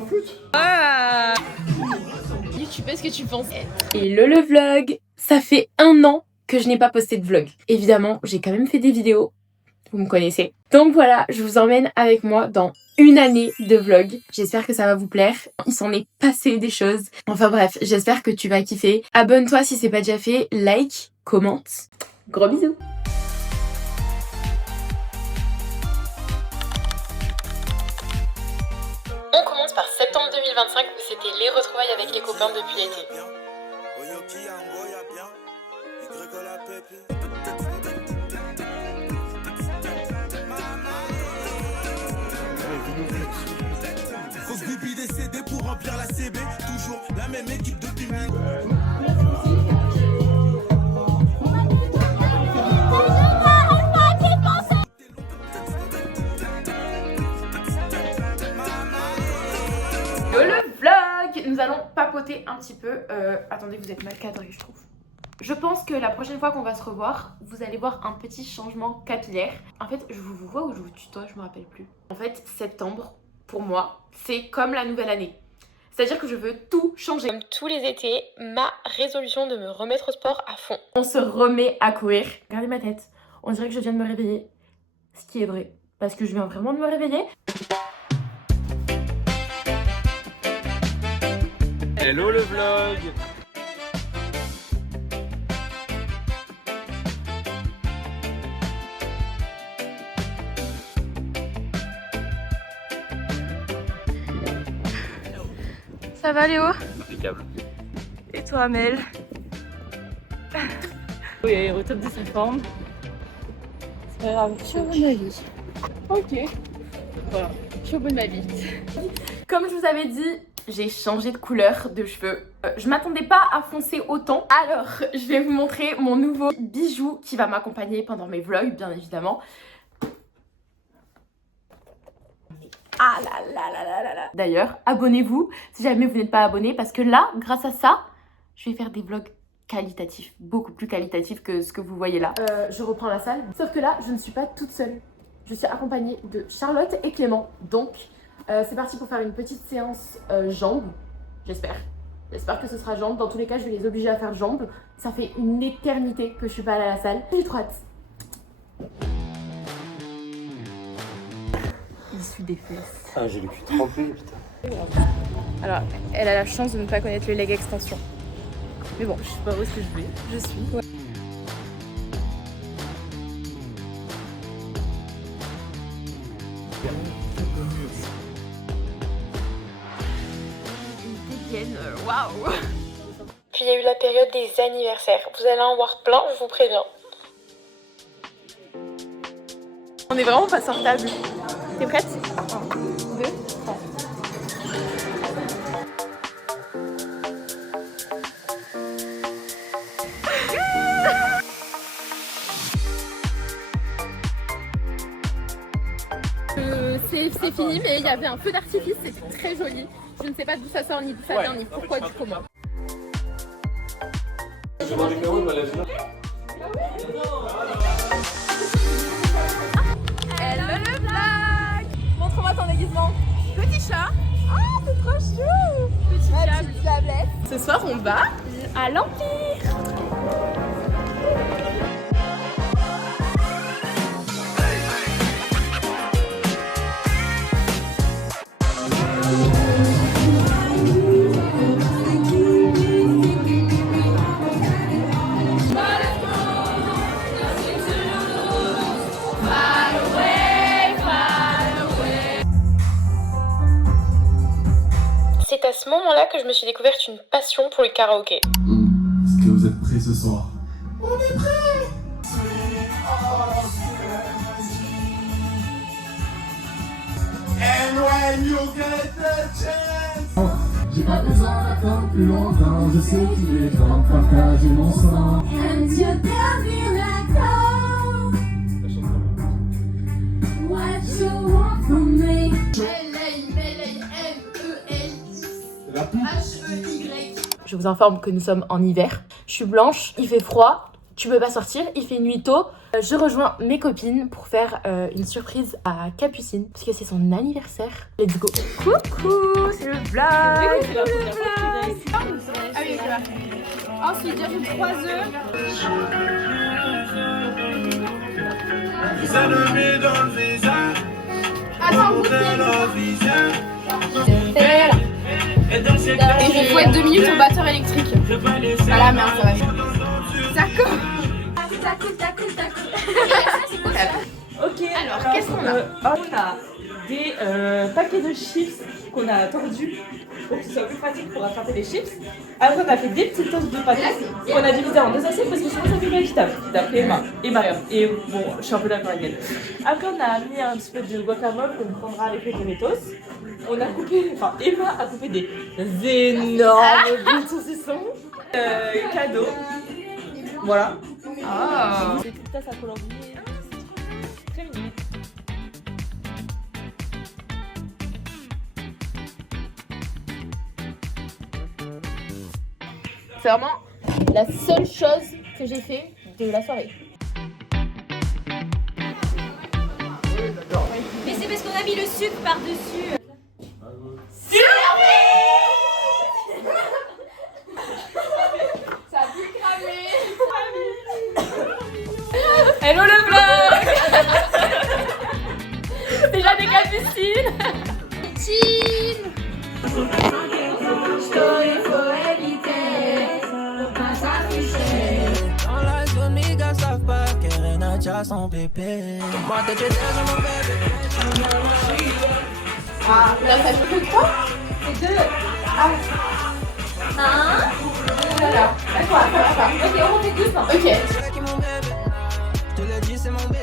en flûte. Ah, tu fais ce que tu penses. Hello le vlog. Ça fait 1 an que je n'ai pas posté de vlog. Évidemment, j'ai quand même fait des vidéos. Vous me connaissez. Donc voilà, je vous emmène avec moi dans 1 année de vlog. J'espère que ça va vous plaire. Il s'en est passé des choses. Enfin bref, j'espère que tu vas kiffer. Abonne-toi si c'est pas déjà fait. Like, commente. Gros bisous. On commence par septembre 2025 où c'était les retrouvailles avec les copains depuis l'été. Grosse bibi décédée pour remplir la CB. Toujours la même équipe depuis 1000. Le vlog, nous allons papoter un petit peu. Attendez, vous êtes mal cadré, je trouve. Je pense que la prochaine fois qu'on va se revoir, vous allez voir un petit changement capillaire. En fait, je vous vois ou je vous tutoie, je me rappelle plus. En fait, septembre, pour moi, c'est comme la nouvelle année. C'est-à-dire que je veux tout changer. Comme tous les étés, ma résolution de me remettre au sport à fond. On se remet à courir. Regardez ma tête. On dirait que je viens de me réveiller. Ce qui est vrai. Parce que je viens vraiment de me réveiller. Hello le vlog. Ça va Léo? Impeccable. Et toi Mel? Oui, au top de sa forme. C'est pas grave, je suis au bout de ma vie. Ok. Voilà, je suis au bout de ma vie. Comme je vous avais dit, j'ai changé de couleur de cheveux. Je m'attendais pas à foncer autant. Alors, je vais vous montrer mon nouveau bijou qui va m'accompagner pendant mes vlogs, bien évidemment. Ah là là là là là là. D'ailleurs, abonnez-vous si jamais vous n'êtes pas abonné parce que là, grâce à ça, je vais faire des vlogs qualitatifs, beaucoup plus qualitatifs que ce que vous voyez là. Je reprends la salle, sauf que là, je ne suis pas toute seule. Je suis accompagnée de Charlotte et Clément. Donc, c'est parti pour faire une petite séance jambes, j'espère. J'espère que ce sera jambes. Dans tous les cas, je vais les obliger à faire jambes. Ça fait une éternité que je suis pas allée à la salle. J'ai trop hâte. Issu des fesses. Ah, j'ai le cul trempé, putain. Alors, elle a la chance de ne pas connaître le leg extension. Mais bon, Je sais pas où est-ce que je vais. je suis. Ouais. Waouh. Puis il y a eu la période des anniversaires. Vous allez en voir plein, je vous préviens. On est vraiment pas sortable. T'es prête? 1, 2, 3. C'est fini, mais il y avait un feu d'artifice, c'était très joli. Je ne sais pas d'où ça sort, ni d'où ça vient, ni pourquoi, du comment. Hello le vlog! Montre-moi ton déguisement. Petit chat. Ah, c'est trop chou! Petit diablesse. Ce soir, on va à l'Empire. C'est à ce moment-là que je me suis découverte une passion pour le karaoké. Est-ce que vous êtes prêts ce soir? And when you get the chance. J'ai pas besoin d'attendre plus longtemps. Je sais qu'il est temps de partager mon sang. And you tell me like oh, what you want from me. Je vous informe que nous sommes en hiver. Je suis blanche, il fait froid. tu peux pas sortir, il fait nuit tôt. Je rejoins mes copines pour faire une surprise à Capucine parce que c'est son anniversaire. Let's go. Coucou, c'est le vlog. Ah oui, c'est vrai. Ensuite, j'ajoute 3 œufs. Vous allumez dans le visage. Attends, vous et je fouette 2 minutes au batteur électrique. Voilà, merde, ça va bien. D'accord. Ok, Alors, qu'est-ce qu'on a On a des paquets de chips qu'on a tordus pour que ce soit plus pratique pour attraper les chips. Après, on a fait des petites toasts de pâtes qu'on a divisées en 2 assiettes parce que sinon ça fait pas équitable, d'après Emma et Mariam. Et bon, je suis un peu d'accord avec elle. Après, on a mis un petit peu de guacamole qu'on prendra avec les Doritos. On a coupé, enfin Emma a coupé des énormes bouts de saucisson. Cadeau. Voilà. Ah. Des petites tasses à Colombier. Très mignon. C'est vraiment la seule chose que j'ai fait de la soirée. Mais c'est parce qu'on a mis le sucre par-dessus. Ça a pu cramer. Hello le vlog. Déjà des capucines. Dans la zone, mes gars savent pas qu'Eren a déjà son bébé. Moi, t'es déjà mon bébé. Ah, là, ça fait 3 et 2. Ah. 1. Voilà. D'accord, attends. Ok, on refait doucement. Ok. C'est qui mon bébé. Je te l'ai dit, c'est mon bébé.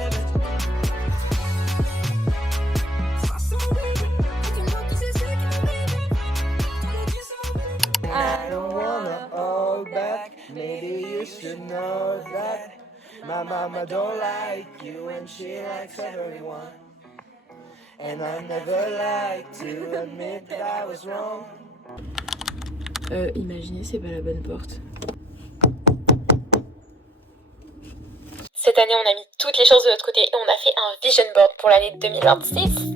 I don't wanna hold back. Maybe you should know that. My mama don't like you and she likes everyone. And I never like to admit that I was wrong. Imaginez, c'est pas la bonne porte. Cette année, on a mis toutes les chances de notre côté et on a fait un vision board pour l'année 2026.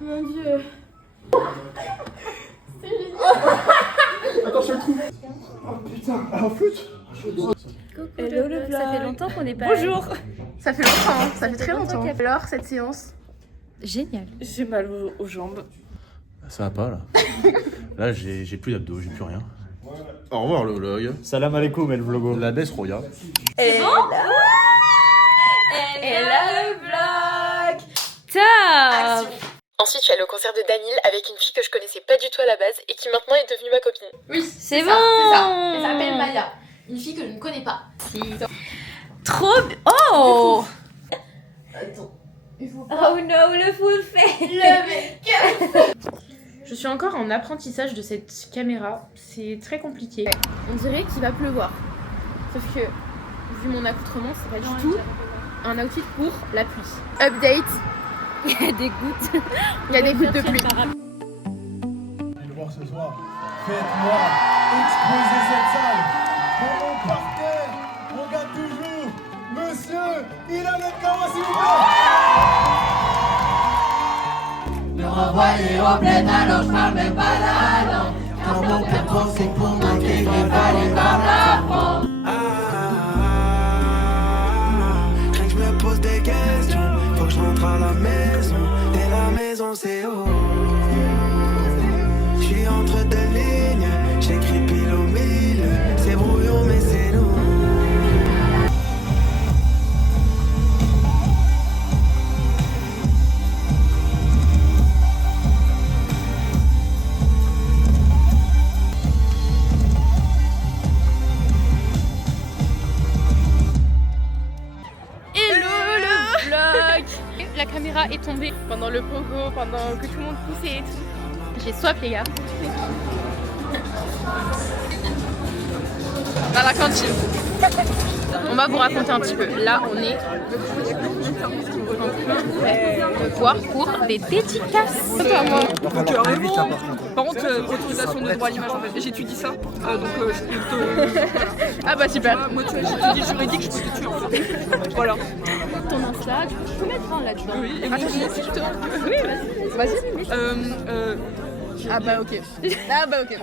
Mon Dieu. Hello le vlog. Ça fait longtemps qu'on n'est pas. Bonjour. Ça fait longtemps, ça fait très longtemps. Alors, cette séance? Génial. J'ai mal aux jambes. Ça va pas là. Là j'ai plus d'abdos, j'ai plus rien. Au revoir le vlog. Salam alaikum el vlogo. La baisse Roya. C'est bon. Et là, le vlog. Top. Ensuite, je suis allée au concert de Daniel avec une fille que je connaissais pas du tout à la base et qui maintenant est devenue ma copine. Oui, C'est ça, bon. C'est ça. Elle s'appelle Maya. Une fille que je ne connais pas. Trop. Oh. Attends. Oh no, le full face. Le mec. Je suis encore en apprentissage de cette caméra. C'est très compliqué. On dirait qu'il va pleuvoir. Sauf que, vu mon accoutrement, c'est pas du tout un outfit pour la pluie. Update. Il y a des gouttes. Il y a des gouttes de pluie. Venez le voir ce soir. Faites-moi exploser cette salle. Mon nom par terre, on gagne toujours. Monsieur, il a le chaos, s'il vous plaît. Me renvoyer au plein alors je parle même pas la langue. Quand mon cœur trop c'est pour manquer, il fallait pas me l'apprendre. Rien que je me pose des questions. Faut que je rentre à la maison. Et la maison c'est haut. Je suis entre deux lignes. J'écris pile au milieu. C'est brouillon mais c'est nous. La caméra est tombée pendant le pogo, pendant que tout le monde poussait et tout. J'ai soif les gars. À la cantine. On va vous raconter un petit peu. Là on est en train de voir pour des dédicaces. Par contre, autorisation de droit à l'image en fait. J'étudie ça. Donc je peux te... Ah bah super. Moi j'étudie le juridique, je peux te tuer en fait. Voilà. Ton Insta, tu peux mettre un là tu vois. Oui, et mon TikTok. Oui vas-y. Ah bah ok. Ah bah ok.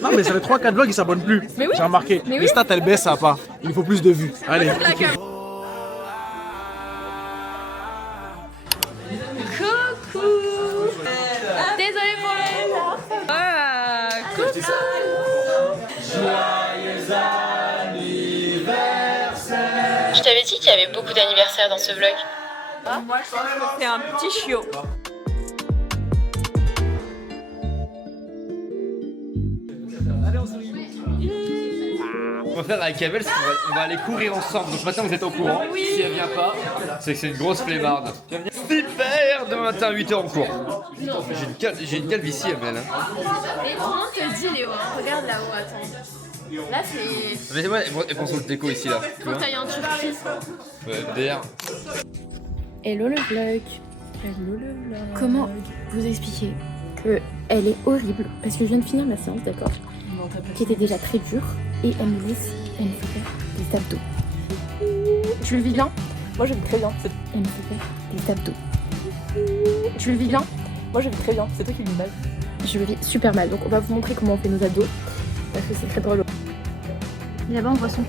Non mais ça fait 3-4 vlogs, ils s'abonnent plus. Mais oui. J'ai remarqué. Mais oui. Les stats elles baissent, ça va pas. Il faut plus de vues. Allez. Coucou. Désolée pour le retard. Ah, coucou. Je t'avais dit qu'il y avait beaucoup d'anniversaires dans ce vlog. Moi je pense que c'est un petit chiot. On va faire avec Abel, c'est qu'on va aller courir ensemble. Donc maintenant vous êtes au courant. Si elle vient pas, c'est que c'est une grosse flemmarde. Super. Demain matin à 8h on court. J'ai une calvitie Abel. Et comment te dit Léo? Regarde là-haut, attends. Là c'est... Mais ouais, elle prend sur le déco ici là. Tu vois? Faut tailler un turquie. Ouais, DR. Hello le vlog. Comment vous expliquer que elle est horrible parce que je viens de finir ma séance, d'accord, qui était déjà très dure et elle me fait faire des abdos. Tu le vis bien? Moi je vis très bien. Elle me fait faire des abdos. Tu le vis bien? Moi je vis très bien. C'est toi qui vis mal. Je le vis super mal, donc on va vous montrer comment on fait nos abdos parce que c'est très drôle. Là-bas on voit son...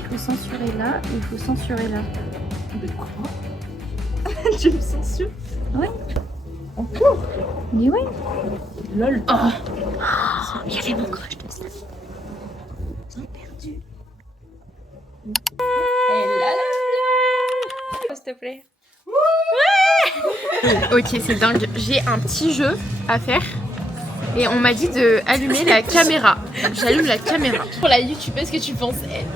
Il faut censurer là, il faut censurer là. De quoi? Tu me censures? Ouais. On court. Mais ouais. Lol. Oh, il y avait mon crush de ça. Ils ont perdu. S'il te plaît. Ouais. Ok, c'est dingue. J'ai un petit jeu à faire. Et on m'a dit de allumer la caméra. Donc j'allume la caméra. Pour la YouTube, est-ce que tu penses être?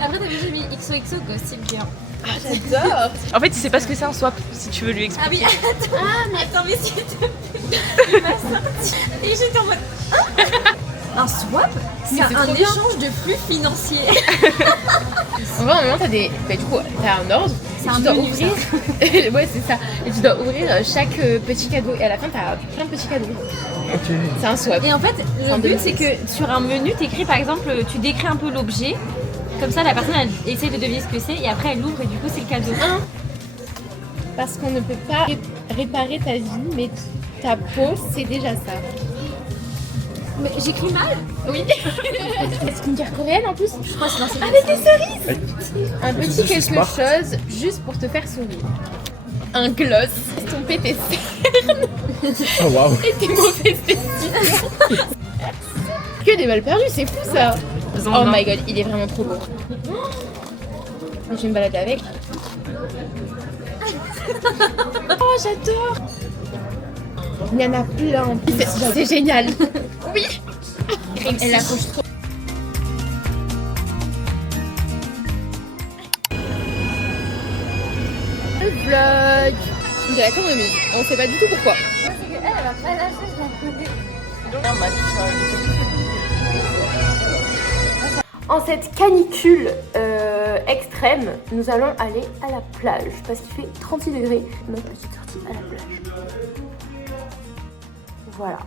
Après, t'as vu, j'ai mis XOXO Gossip Girl. Ah, j'adore. En fait, il sait pas ce que c'est un swap, si tu veux lui expliquer. Ah oui, attends. Attends, mais s'il te plaît. Il m'a sorti. Et j'étais en mode. Un swap? C'est un échange de flux financiers. En vrai, à un moment, t'as des. Bah, du coup, t'as un ordre. C'est et un tu dois menu, ouvrir. Ouais, c'est ça. Et tu dois ouvrir chaque petit cadeau. Et à la fin, t'as plein de petits cadeaux. Ok. C'est un swap. Et en fait, le but, c'est que sur un menu, t'écris par exemple, tu décris un peu l'objet. Comme ça, la personne elle essaie de deviner ce que c'est et après elle l'ouvre et du coup, c'est le cadeau. Parce qu'on ne peut pas réparer ta vie, mais ta peau, c'est déjà ça. Mais j'écris mal? Oui. Est-ce qu'une carte coréenne en plus? Je crois que c'est dans ces avec des cerises. Un petit quelque chose juste pour te faire sourire. Un gloss. Estomper tes cernes. Oh waouh. Et tes mauvaises décisions. Que des balles perdues, c'est fou ça. Oh my god, il est vraiment trop beau. Je vais me balader avec. Oh, j'adore. Il y en a plein. C'est génial. Oui. Elle accroche trop. Le vlog de la cornemuse. On sait pas du tout pourquoi. Parce qu'elle va pas lâcher, je la connais. En cette canicule extrême, nous allons aller à la plage parce qu'il fait 36 degrés. Notre petite sortie à la plage. Voilà.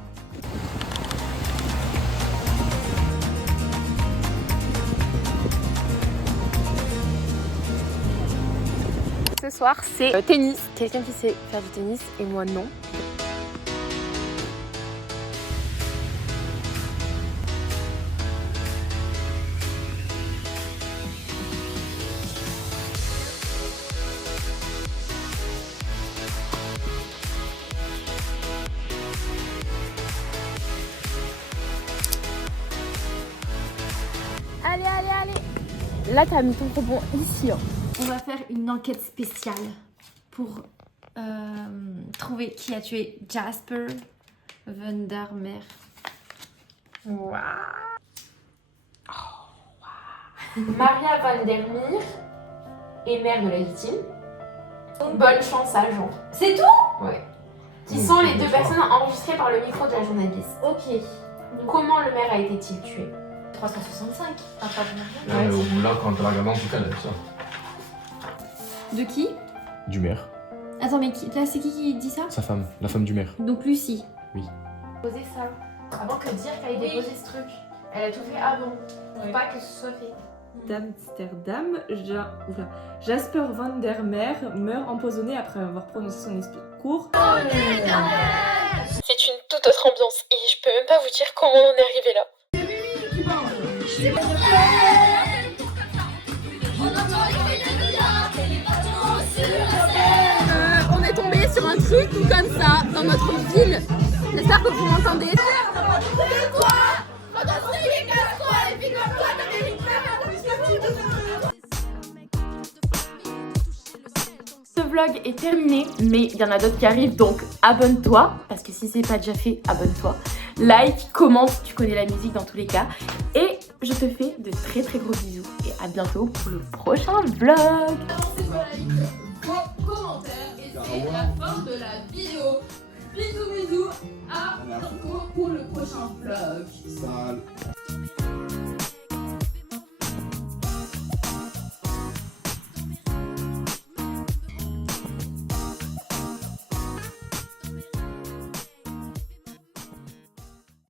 Ce soir, c'est tennis. Quelqu'un qui sait faire du tennis et moi non. Allez, allez, allez. Là, t'as mis ton rebond ici. Hein. On va faire une enquête spéciale pour trouver qui a tué Jasper Vandermeer. Wow. Maria Vandermeer est mère de la victime. Bonne chance à Jean. C'est tout? Ouais. Qui sont les deux personnes enregistrées par le micro de la journaliste. Ok. Comment le maire a été-il tué? 365. Au moulin, quand t'as regardé, en tout cas, elle a vu ça. De qui? Du maire. Attends, mais là, c'est qui dit ça? Sa femme, la femme du maire. Donc Lucie. Oui. Poser ça. Avant que dire qu'elle ait déposé ce truc. Elle a tout fait avant. Pour pas que ce soit fait. D'Amsterdam, Jasper van der Meer meurt empoisonné après avoir prononcé son discours. C'est une toute autre ambiance et je peux même pas vous dire comment on est arrivé là. On est tombé sur un truc comme ça dans notre ville. J'espère que vous m'entendez. Ce vlog est terminé, mais il y en a d'autres qui arrivent, donc abonne-toi, parce que si c'est pas déjà fait, abonne-toi. Like, commente, tu connais la musique dans tous les cas. Et je te fais de très très gros bisous. Et à bientôt pour le prochain vlog. Commentaires et c'est la fin de la vidéo. Bisous bisous, à bientôt pour le prochain vlog. Sale.